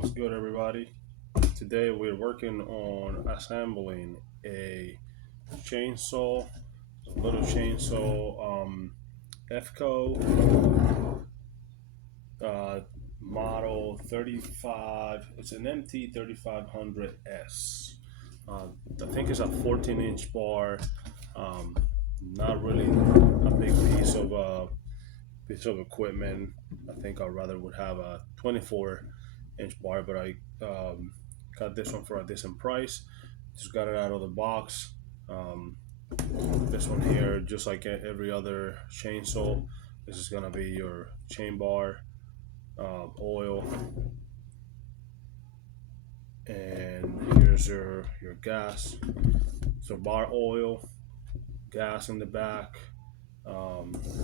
What's good, everybody? Today we're working on assembling a chainsaw, a little chainsaw, Efco uh, model 35. It's an MT 3500S. I think it's a 14-inch bar. Um, Not really a big piece of equipment. I think I rather would have a 24-inch bar, but I got this one for a decent price. Just got it out of the box. Um, this one here, just like every other chainsaw, this is gonna be your chain bar, oil, and here's your gas. So bar oil, gas in the back.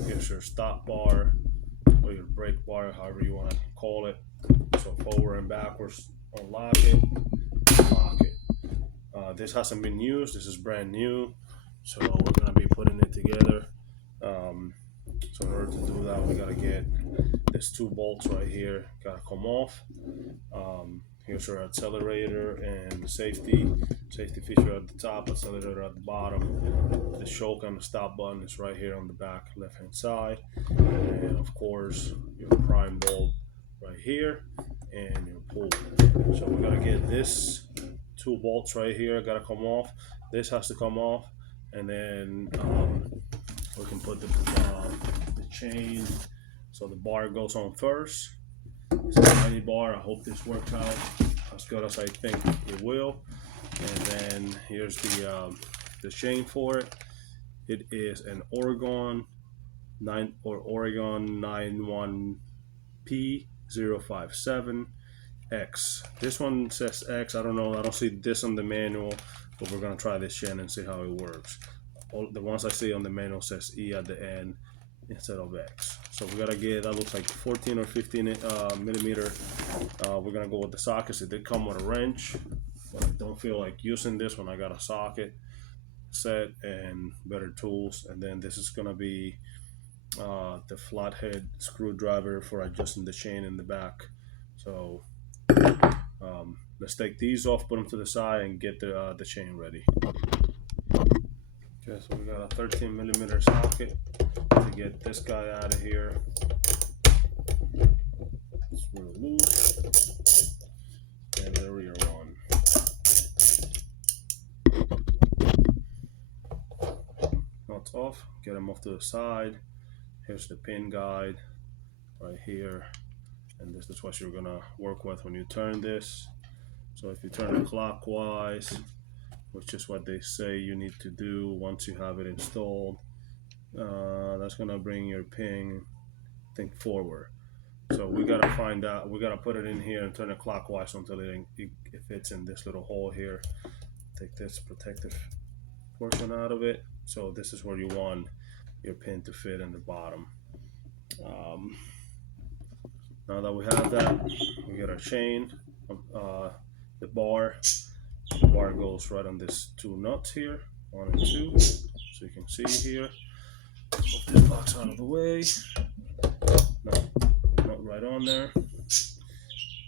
Here's your stop bar or your brake bar, however you want to call it. So forward and backwards, unlock it, lock it. This hasn't been used. This is brand new, so we're gonna be putting it together. Um, so in order to do that, we gotta get these two bolts right here. Gotta come off. Here's our accelerator and safety feature at the top, accelerator at the bottom. The choke and the stop button is right here on the back left hand side, and of course your prime bulb right here and your pull. So we gotta get this two bolts right here gotta come off. This has to come off, and then we can put the chain. So the bar goes on first. It's a tiny bar. I hope this works out as good as I think it will. And then here's the chain for it. It is an Oregon 91P057 X. This one says X. I don't know. I don't see this on the manual, but we're gonna try this chain and see how it works. All the ones I see on the manual says E at the end instead of X. So we gotta get, that looks like 14 or 15 millimeter. We're gonna go with the sockets. It did come with a wrench, but I don't feel like using this when I got a socket set and better tools. And then this is gonna be the flathead screwdriver for adjusting the chain in the back. So let's take these off, put them to the side, and get the chain ready. Okay, so we got a 13 millimeter socket to get this guy out of here. Screw loose, and there we are on. Nuts off, get them off to the side. Here's the pin guide right here, and this is what you're gonna work with when you turn this. So if you turn it clockwise, which is what they say you need to do once you have it installed, that's gonna bring your pin forward. So we gotta find out, we gotta put it in here and turn it clockwise until it fits in this little hole here. Take this protective portion out of it. So this is where you want your pin to fit in the bottom. Now that we have that, we get our chain, the bar. The bar goes right on these two nuts here, 1 and 2. So you can see here. Put this box out of the way. Not right on there.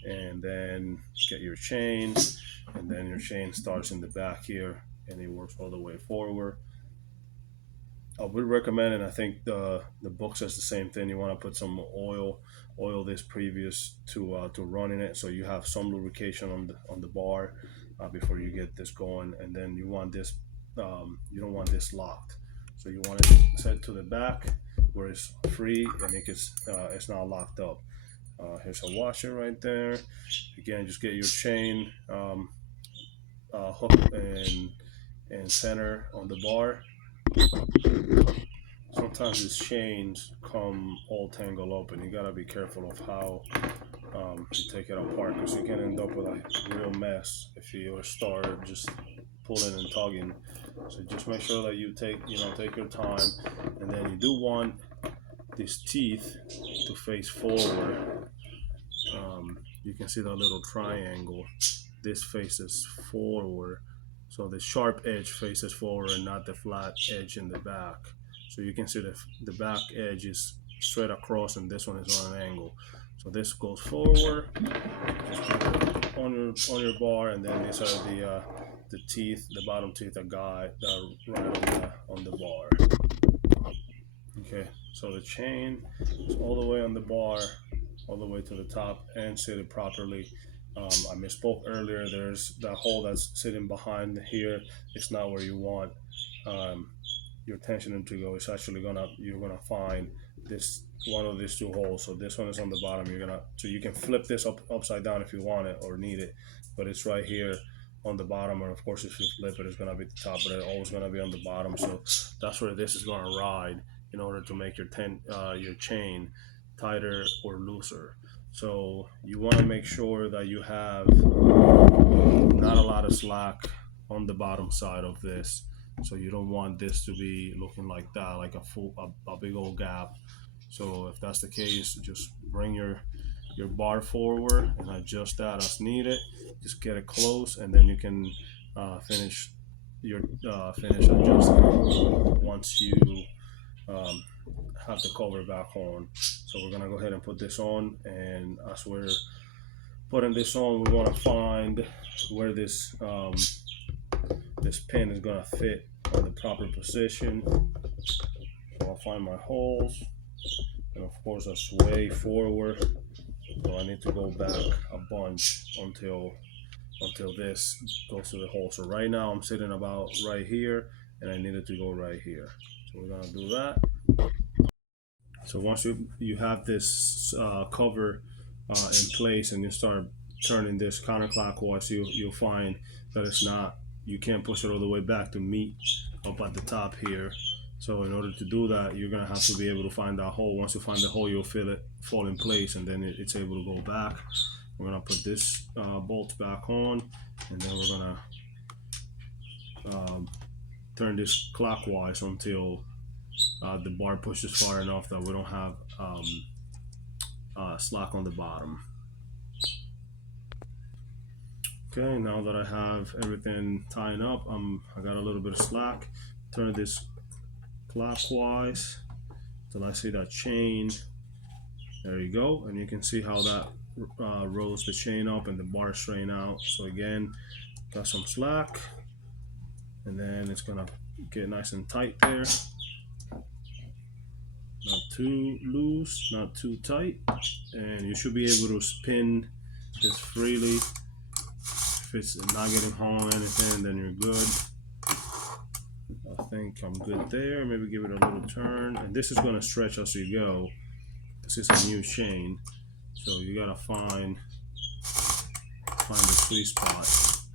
And then get your chain, and then your chain starts in the back here, and it works all the way forward. I would recommend, and I think the book says the same thing. You want to put some oil this previous to running it, so you have some lubrication on the bar before you get this going. And then you want this, you don't want this locked, so you want it set to the back where it's free and it's not locked up. Here's a washer right there. Again, just get your chain hook and center on the bar. Sometimes these chains come all tangled up, and you gotta be careful of how you take it apart, because you can end up with a real mess if you start just pulling and tugging. So just make sure that you take your time, and then you do want these teeth to face forward. You can see that little triangle. This faces forward, so the sharp edge faces forward and not the flat edge in the back. So you can see the back edge is straight across, and this one is on an angle. So this goes forward. Just on your bar, and then these are the teeth, the bottom teeth that guide right on the bar. Okay, so the chain is all the way on the bar, all the way to the top, and seated properly. I misspoke earlier. There's that hole that's sitting behind here. It's not where you want um, your tensioner to go. It's actually you're gonna find this one of these two holes. So this one is on the bottom. So you can flip this upside down if you want it or need it, but it's right here on the bottom. And of course, if you flip it, it's gonna be at the top, but it's always gonna be on the bottom. So that's where this is gonna ride in order to make your chain tighter or looser. So you want to make sure that you have not a lot of slack on the bottom side of this. So you don't want this to be looking like that, like a big old gap. So if that's the case, just bring your bar forward and adjust that as needed. Just get it close, and then you can finish adjusting once you um, have the cover back on. So we're gonna go ahead and put this on, and as we're putting this on, we want to find where this pin is gonna fit on the proper position. So I'll find my holes, and of course I sway forward. So I need to go back a bunch until this goes to the hole. So right now I'm sitting about right here, and I needed to go right here. So we're gonna do that. So once you have this cover in place, and you start turning this counterclockwise, you'll find that you can't push it all the way back to meet up at the top here. So in order to do that, you're gonna have to be able to find that hole. Once you find the hole, you'll feel it fall in place, and then it's able to go back. We're gonna put this bolt back on, and then we're gonna turn this clockwise until the bar pushes far enough that we don't have slack on the bottom. Okay, now that I have everything tying up, I got a little bit of slack. Turn this clockwise till I see that chain. There you go, and you can see how that rolls the chain up and the bar straighten out. So again, got some slack, and then it's gonna get nice and tight there. Not too loose, not too tight, and you should be able to spin this freely. If it's not getting hung or anything, then you're good. I think I'm good there. Maybe give it a little turn, and this is going to stretch as you go. This is a new chain, so you gotta find the sweet spot.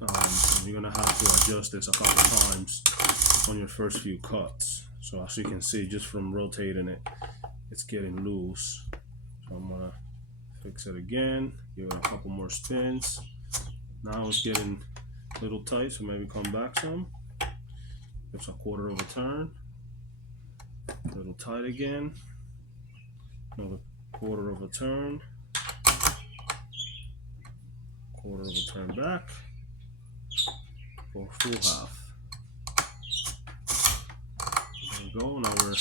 And you're gonna have to adjust this a couple times on your first few cuts. So as you can see, just from rotating it, it's getting loose. So I'm gonna fix it again, give it a couple more spins. Now it's getting a little tight, so maybe come back some. It's a quarter of a turn. A little tight again. Another quarter of a turn. Quarter of a turn back. Or full half. There we go. Now we're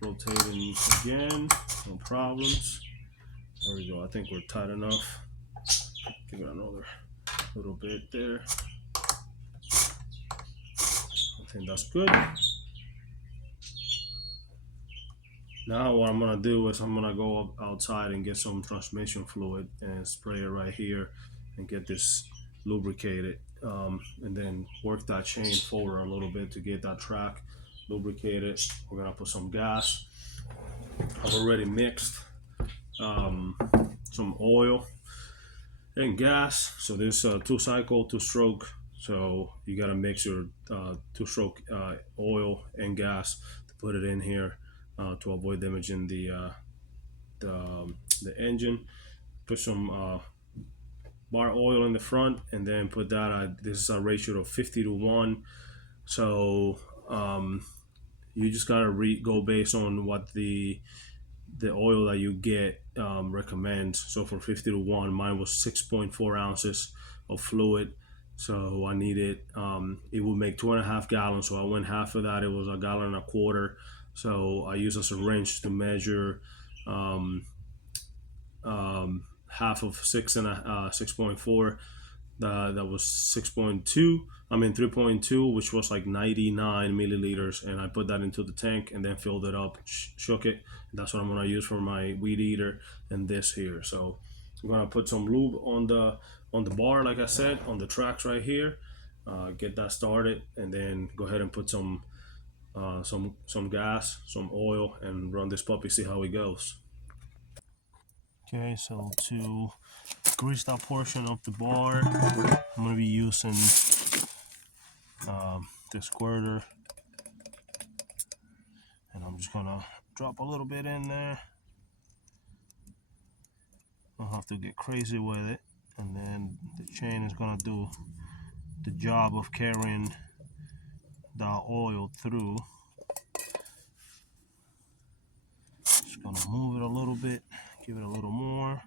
rotating again. No problems. There we go. I think we're tight enough. Give it another little bit there. I think that's good. Now what I'm gonna do is I'm gonna go outside and get some transmission fluid and spray it right here and get this lubricated, and then work that chain forward a little bit to get that track lubricated. We're gonna put some gas. I've already mixed some oil and gas. So this 2-cycle 2-stroke. So you gotta mix your 2-stroke oil and gas to put it in here to avoid damaging the engine. Put some bar oil in the front, and then put that. This is a ratio of 50-1. So you just gotta go based on what the oil that you get recommends. So for 50-1, mine was 6.4 ounces of fluid. So I needed it would make 2.5 gallons. So I went half of that. It was 1.25 gallons. So I use a syringe to measure half of 6.4. that was 6.2. I mean 3.2, which was like 99 milliliters, and I put that into the tank and then filled it up, shook it. And that's what I'm gonna use for my weed eater and this here. So I'm gonna put some lube on the bar, like I said, on the tracks right here. Get that started, and then go ahead and put some gas, some oil, and run this puppy. See how it goes. Okay, so to grease that portion of the bar, I'm gonna be using the squirter, and I'm just gonna drop a little bit in there. Don't have to get crazy with it, and then the chain is gonna do the job of carrying the oil through. Just gonna move it a little bit, give it a little more.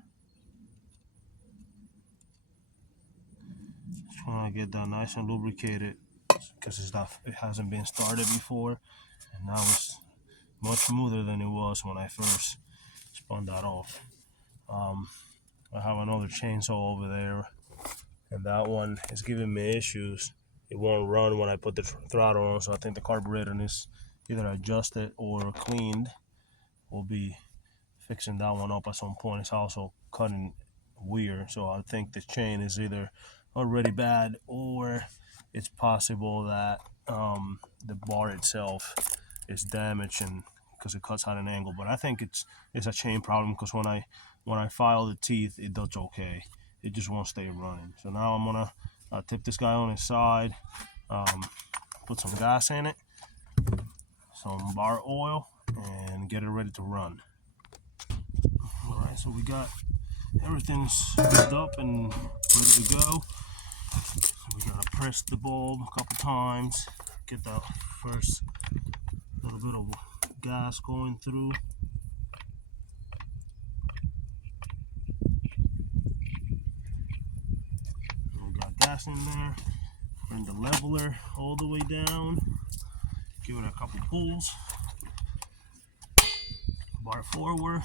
Just trying to get that nice and lubricated because it hasn't been started before, and now it's much smoother than it was when I first spun that off. I have another chainsaw over there, and that one is giving me issues. It won't run when I put the throttle on, so I think the carburetor is either adjusted or cleaned. We'll be fixing that one up at some point. It's also cutting weird, so I think the chain is either already bad or it's possible that the bar itself is damaged and because it cuts at an angle. But I think it's a chain problem because when I file the teeth, it does okay. It just won't stay running. So now I'm gonna tip this guy on his side, put some gas in it, some bar oil, and get it ready to run. All right, so we got everything's hooked up and ready to go. So we gotta press the bulb a couple times, get that first little bit of gas going through. We got gas in there. Bring the leveler all the way down. Give it a couple pulls. Bar forward.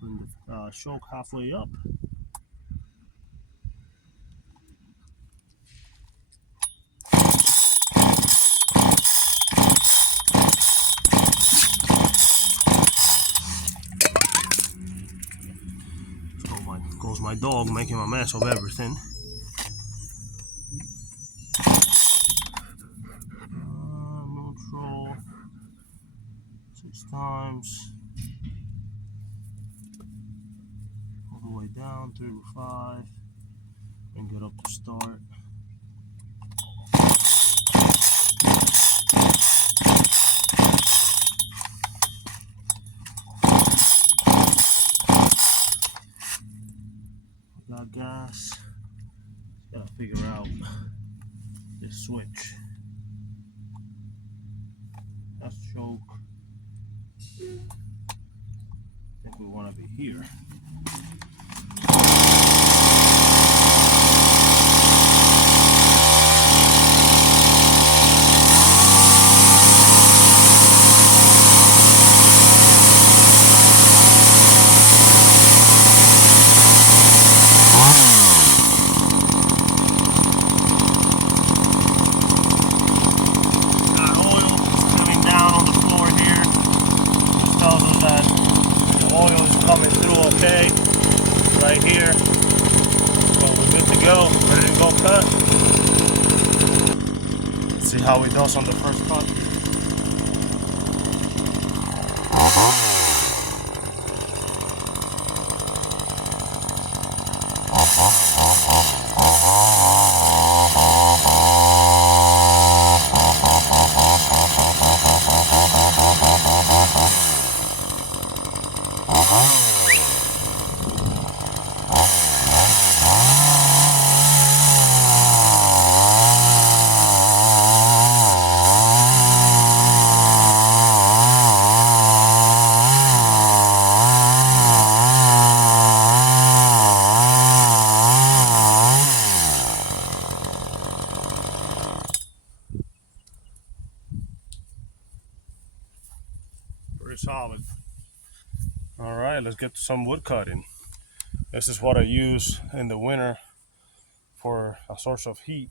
Bring the choke halfway up. Goes my dog making a mess of everything. Neutral 6 times. All the way down, 3 to 5. And get up to start. Got gas. Gotta figure out this switch. That's choke. I think we want to be here. Right here, so we're good to go, ready to go cut. Let's see how it does on the first cut. pretty solid. All right, let's get to some wood cutting. This is what I use in the winter for a source of heat.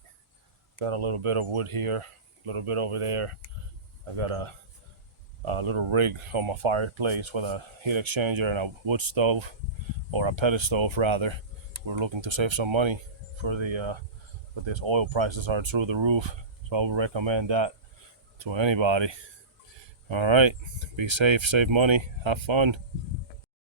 Got a little bit of wood here, a little bit over there. I got a little rig on my fireplace with a heat exchanger and a wood stove, or a pellet stove rather. We're looking to save some money for but these oil prices are through the roof, so I would recommend that to anybody. All right, be safe, save money, have fun.